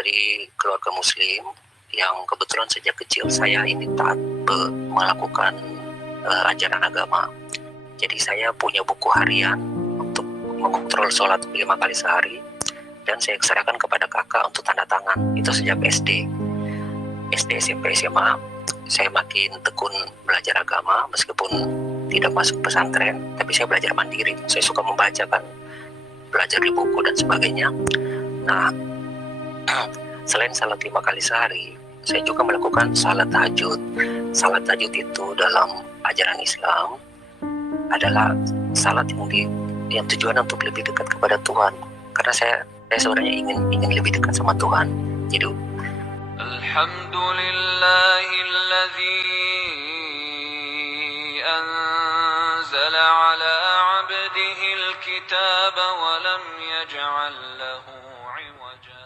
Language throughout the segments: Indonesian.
dari keluarga Muslim yang kebetulan sejak kecil saya ini taat melakukan ajaran agama. Jadi saya punya buku harian untuk mengontrol sholat 5 kali sehari, dan saya serahkan kepada kakak untuk tanda tangan. Itu sejak SD, SMP, SMA. Saya makin tekun belajar agama meskipun tidak masuk pesantren, tapi saya belajar mandiri. Saya suka membaca kan, belajar di buku dan sebagainya. Nah, selain salat 5 kali sehari, saya juga melakukan salat tahajud. Salat tahajud itu dalam ajaran Islam adalah salat yang tujuan untuk lebih dekat kepada Tuhan. Karena saya sebenarnya ingin lebih dekat sama Tuhan. Jadi Alhamdulillahilladzi anzala ala 'abdihil kitaba wa lam yaj'al lahu 'iwaja.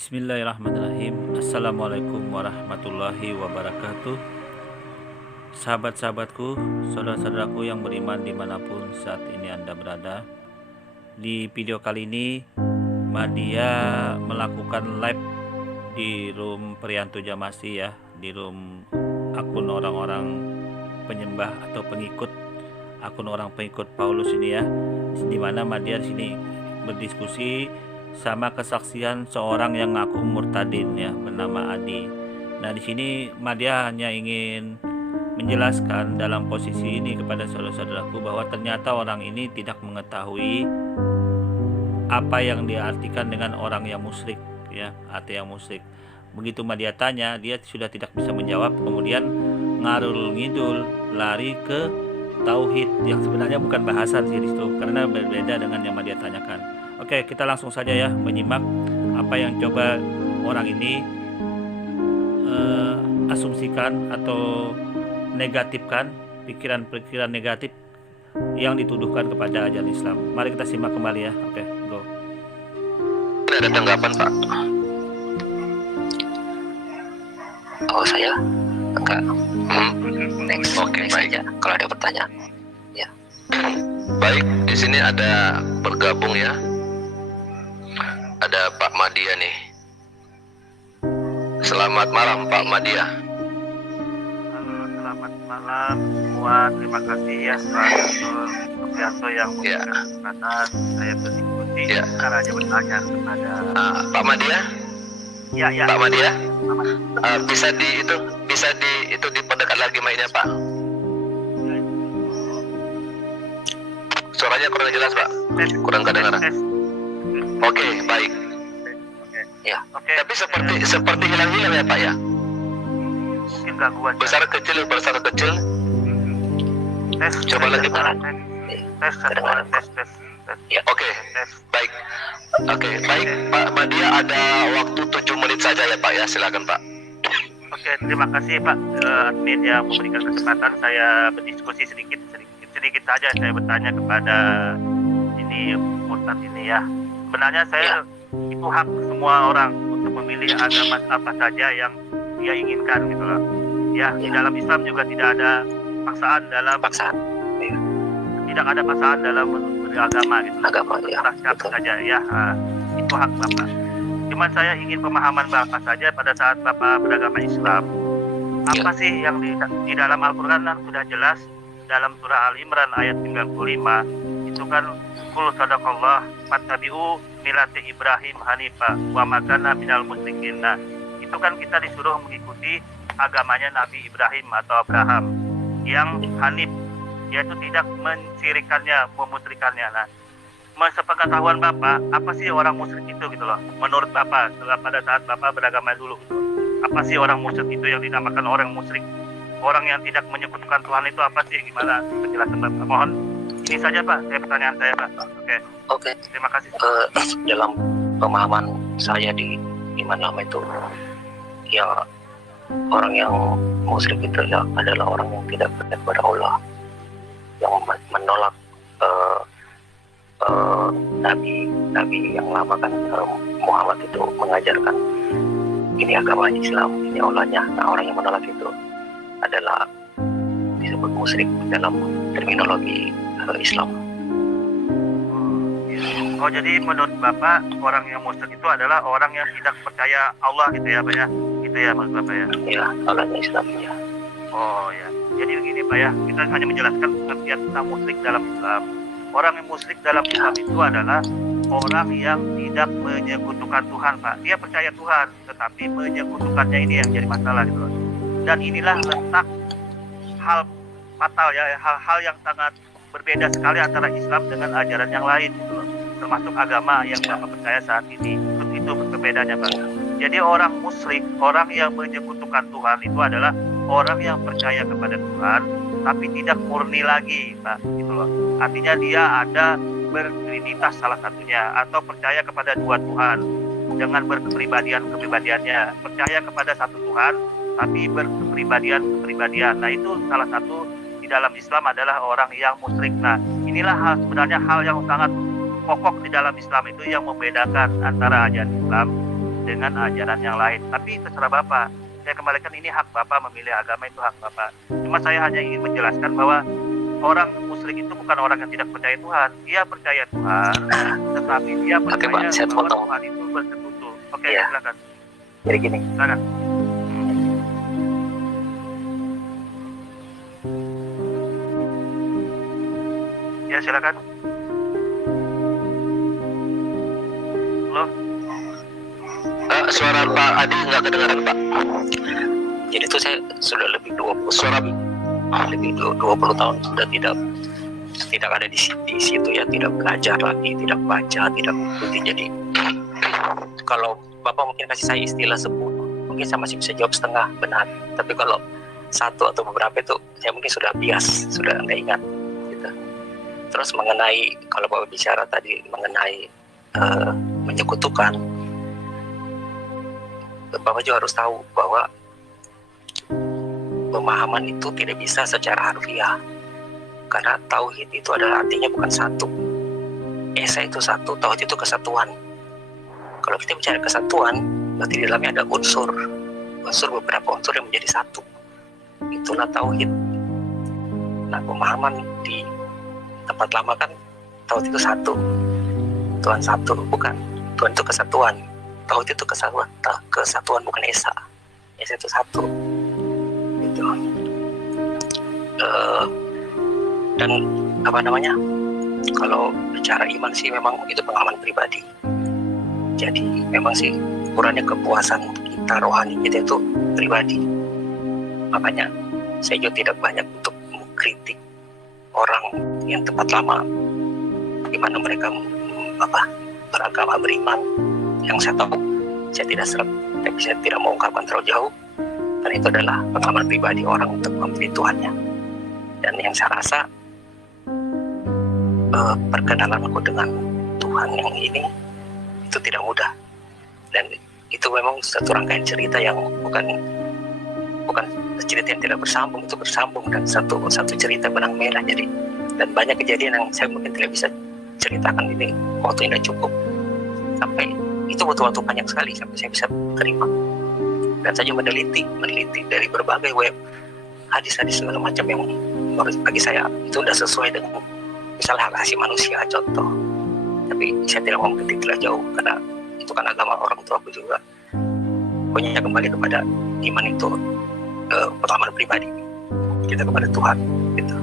Bismillahirrahmanirrahim. Assalamualaikum warahmatullahi wabarakatuh. Sahabat-sahabatku, saudara-saudaraku yang beriman dimanapun saat ini Anda berada. Di video kali ini Madia melakukan live di room Priyanto Jamasi ya, di room akun orang-orang penyembah atau pengikut, akun orang pengikut Paulus ini ya, di mana Madia di sini berdiskusi sama kesaksian seorang yang ngaku murtadin ya, bernama Adi. Nah, di sini Madia hanya ingin menjelaskan dalam posisi ini kepada saudara-saudaraku bahwa ternyata orang ini tidak mengetahui apa yang diartikan dengan orang yang musyrik ya, arti yang musyrik. Begitu Madia tanya, dia sudah tidak bisa menjawab, kemudian ngarul ngidul lari ke tauhid yang sebenarnya bukan bahasan sih di situ, karena berbeda dengan yang Madia tanyakan. Oke, kita langsung saja ya menyimak apa yang coba orang ini asumsikan atau negatifkan, pikiran-pikiran negatif yang dituduhkan kepada ajaran Islam. Mari kita simak kembali ya. Oke, go. ada tanggapan, Pak? Oh, saya enggak. Next. Oke, baik. Saja. Kalau ada pertanyaan, ya. Baik, di sini ada bergabung ya. Ada Pak Madia nih. Selamat malam Pak Madia. Halo, selamat malam semua. Terima kasih ya Pak Priyanto yang berkesempatan saya berdiskusi caranya bertanya kepada Pak Madia. Ya. Pak Madia. Bisa diperdekat lagi mainnya Pak. Suaranya kurang jelas Pak. Kurang kedengaran. Oke, baik. Ya. Tapi seperti hilang-hilang ya Pak ya. Mungkin gangguan. Besar kecil. Tes. Coba lagi Pak. Tes. Ya, oke. Baik. Oke, baik Pak Madia, ada waktu 7 menit saja ya Pak ya. Silakan Pak. Oke, terima kasih Pak admin yang memberikan kesempatan saya berdiskusi sedikit saja. Saya bertanya kepada ini Ustadz ini ya. Sebenarnya saya itu hak semua orang untuk memilih agama apa saja yang dia inginkan gitu loh. Ya, di dalam Islam juga tidak ada paksaan dalam beragama gitu. Agama ya. Siapa saja ya. Itu hak Bapak. Cuman saya ingin pemahaman Bapak saja pada saat Bapak beragama Islam. Apa sih yang di dalam Al-Qur'an sudah jelas dalam surah Al-Imran ayat 95 itu kan qul sadaqallah fattabi'u millata Ibrahim hanifa wa ma kana minal musyrikin. Nah, itu kan kita disuruh mengikuti agamanya Nabi Ibrahim atau Abraham yang hanif, yaitu tidak mensyirikannya, memusyrikannya. Nah, sepengetahuan Bapak, apa sih orang musyrik itu gitu loh? Menurut Bapak, pada saat Bapak beragama dulu gitu, apa sih orang musyrik itu yang dinamakan orang musyrik? Orang yang tidak menyekutukan Tuhan itu apa sih? Gimana penjelasan Bapak? Mohon ini saja Pak, pertanyaan saya Pak. Oke. Terima kasih. Dalam pemahaman saya di iman lama itu, ya orang yang musyrik itu ya adalah orang yang tidak percaya kepada Allah, yang menolak Nabi yang lama kan, Muhammad itu mengajarkan ini agama Islam. demi Allahnya. Nah, orang yang menolak itu adalah disebut musyrik dalam terminologi Islam. Oh, jadi menurut Bapak orang yang musyrik itu adalah orang yang tidak percaya Allah gitu ya Pak ya? Gitu ya maksud Bapak ya? Ya, Allahnya Islam ya. Oh ya, jadi begini Pak ya, kita hanya menjelaskan pengertian tentang musyrik dalam Islam. Orang yang musyrik dalam Islam itu adalah orang yang tidak menyekutukan Tuhan Pak. Dia percaya Tuhan, tetapi menyekutukannya ini yang jadi masalah gitu loh. Dan inilah letak hal fatal ya, hal-hal yang sangat berbeda sekali antara Islam dengan ajaran yang lain gitu loh. Termasuk agama yang Bapak percaya saat ini. Itu perbedaannya Pak. Jadi orang musyrik, orang yang menyekutukan Tuhan itu adalah orang yang percaya kepada Tuhan tapi tidak murni lagi Pak, gitu loh. Artinya dia ada bertrinitas salah satunya, atau percaya kepada dua Tuhan dengan berkepribadiannya, percaya kepada satu Tuhan tapi berkepribadian. Nah, itu salah satu di dalam Islam adalah orang yang musyrik. Nah, inilah sebenarnya hal yang sangat pokok di dalam Islam itu yang membedakan antara ajaran Islam dengan ajaran yang lain. Tapi terserah Bapak, saya kembalikan ini hak Bapak memilih agama, itu hak Bapak. Cuma saya hanya ingin menjelaskan bahwa orang musyrik itu bukan orang yang tidak percaya Tuhan. Dia percaya Tuhan, tetapi dia percaya Pak, saya bahwa potong. Tuhan itu bersekutu. Oke, Iya. silakan. Jadi gini, Silakan. Ya, silakan. Halo. Suara Pak Adi nggak kedengaran Pak. jadi itu saya sudah lebih 20 Suara lebih 20 tahun sudah tidak ada di situ ya, tidak belajar lagi, tidak baca, tidak mengikuti. Jadi kalau Bapak mungkin kasih saya istilah 10, mungkin saya masih bisa jawab setengah benar. Tapi kalau satu atau beberapa itu saya mungkin sudah bias, sudah nggak ingat gitu. Terus mengenai kalau Bapak bicara tadi mengenai menyekutukan, Bapak juga harus tahu bahwa pemahaman itu tidak bisa secara harfiah, karena tauhid itu adalah artinya bukan satu. Esa itu satu, tauhid itu kesatuan. Kalau kita bicara kesatuan, berarti di dalamnya ada beberapa unsur yang menjadi satu. Itulah tauhid. Nah, pemahaman di tempat lama kan tauhid itu satu, Tuhan satu, bukan. Tuhan itu kesatuan. Tauhid itu kesatuan bukan esa. Esa itu satu. Gitu. Dan kalau bicara iman sih memang itu pengalaman pribadi. Jadi memang sih ukurannya kepuasan kita rohani kita itu pribadi. Makanya saya juga tidak banyak untuk mengkritik orang yang tempat lama, bagaimana mereka beragama, beriman. Yang saya tahu, saya tidak seret, tapi saya tidak mau ungkapkan terlalu jauh. Dan itu adalah pengalaman pribadi orang untuk memilih Tuhannya. Dan yang saya rasa perkenalanku dengan Tuhan yang ini itu tidak mudah. Dan itu memang satu rangkaian cerita yang bukan cerita yang tidak bersambung, itu bersambung dan satu cerita benang merah. Jadi dan banyak kejadian yang saya mungkin tidak bisa ceritakan ini, waktu tidak cukup. Sampai itu butuh waktu panjang sekali sampai saya bisa terima. Dan saya juga meneliti dari berbagai web hadis-hadis segala macam yang menurut bagi saya itu sudah sesuai dengan misalnya hak asasi manusia contoh. Tapi saya tidak mau mengkritik terlalu jauh karena itu kan agama orang tua aku juga. Pokoknya kembali kepada iman itu pengalaman pribadi kita kepada Tuhan gitu.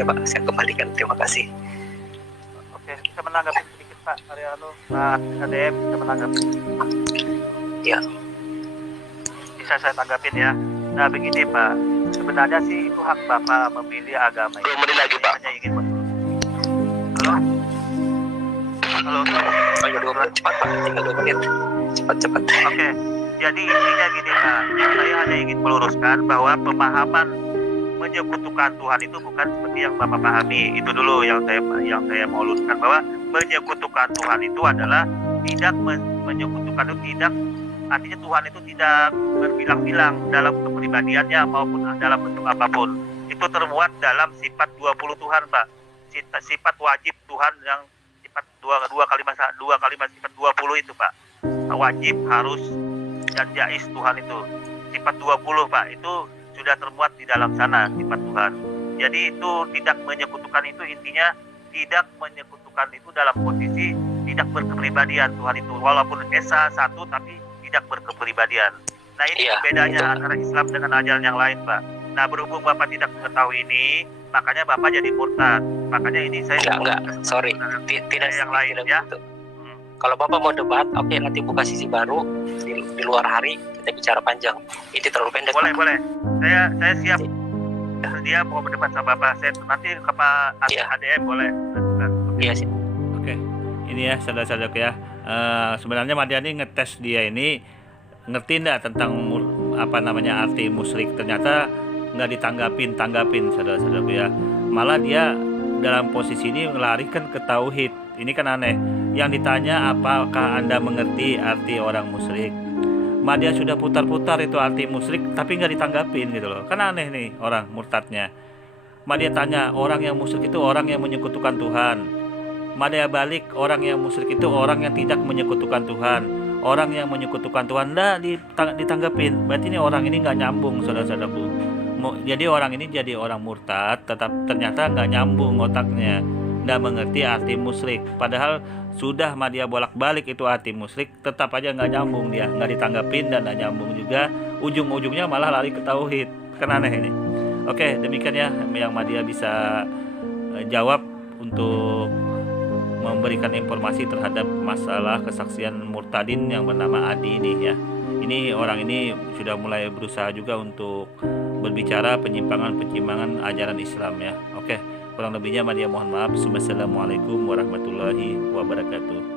Ya Pak, saya kembalikan, terima kasih. Oke, kita menanggapi sedikit Pak Ariano, Pak ADM, kita menanggapi. Ya. Bisa saya tanggapin ya. Nah begini Pak, sebenarnya sih itu hak Bapak memilih agama. 2 menit lagi Pak. Hanya ingin Halo. Ayo 2 menit cepat Pak, tinggal 2 menit. Cepat. Oke, jadi intinya gini Pak, saya hanya ingin meluruskan bahwa pemahaman menyekutukan Tuhan itu bukan seperti yang Bapak pahami. Itu dulu yang saya mau luruskan, bahwa menyekutukan Tuhan itu adalah tidak menyekutukan itu tidak, artinya Tuhan itu tidak berbilang-bilang dalam kepribadiannya maupun dalam bentuk apapun. Itu termuat dalam sifat 20 Tuhan Pak, sifat wajib Tuhan yang sifat dua kalimat sifat 20 itu Pak, wajib, harus, dan jais Tuhan itu. sifat 20 Pak, itu sudah termuat di dalam sana sifat Tuhan. Jadi itu tidak menyekutukan, itu intinya tidak menyekutukan itu dalam posisi tidak berkepribadian Tuhan itu, walaupun Esa satu tapi tidak berkepribadian. Nah ini Iya, bedanya itu. antara Islam dengan ajaran yang lain Pak. Nah berhubung Bapak tidak mengetahui ini, makanya Bapak jadi murtad. Makanya ini saya Enggak, sorry. Tidak yang lain tidak ya. begitu. Kalau Bapak mau debat, oke, nanti buka sisi baru di luar hari kita bicara panjang. Ini terlalu pendek. Boleh, Pak. boleh. Saya siap. Dia mau berdebat sama Bapak. Saya nanti ke Pak Iya. ADM boleh. Iya sih. Oke, ini ya saudara-saudara ya. Sebenarnya Madiani ngetes dia ini ngerti nggak tentang arti musyrik. Ternyata nggak tanggapin saudara-saudara ya. Malah dia dalam posisi ini melarikan ke tauhid. Ini kan aneh. Yang ditanya apakah Anda mengerti arti orang musyrik. Dia sudah putar-putar itu arti musyrik tapi nggak ditanggapin gitu loh. Kan aneh nih orang murtadnya. Dia tanya orang yang musyrik itu orang yang menyekutukan Tuhan. Dia balik orang yang musyrik itu orang yang tidak menyekutukan Tuhan. Orang yang menyekutukan Tuhan ditanggapin. Berarti ini orang ini nggak nyambung saudara-saudaraku. Jadi orang ini jadi orang murtad, tetap ternyata nggak nyambung otaknya, nggak mengerti arti musyrik. Padahal sudah dia bolak-balik itu arti musyrik, tetap aja nggak nyambung dia, nggak ditanggapin dan nggak nyambung juga. Ujung-ujungnya malah lari ke tauhid. Kan aneh ini. Oke, demikian ya yang Madia bisa jawab untuk memberikan informasi terhadap masalah kesaksian murtadin yang bernama Adi ini ya. Ini orang ini sudah mulai berusaha juga untuk berbicara penyimpangan ajaran Islam ya. Oke, kurang lebihnya Madia mohon maaf. Wassalamualaikum warahmatullahi wabarakatuh.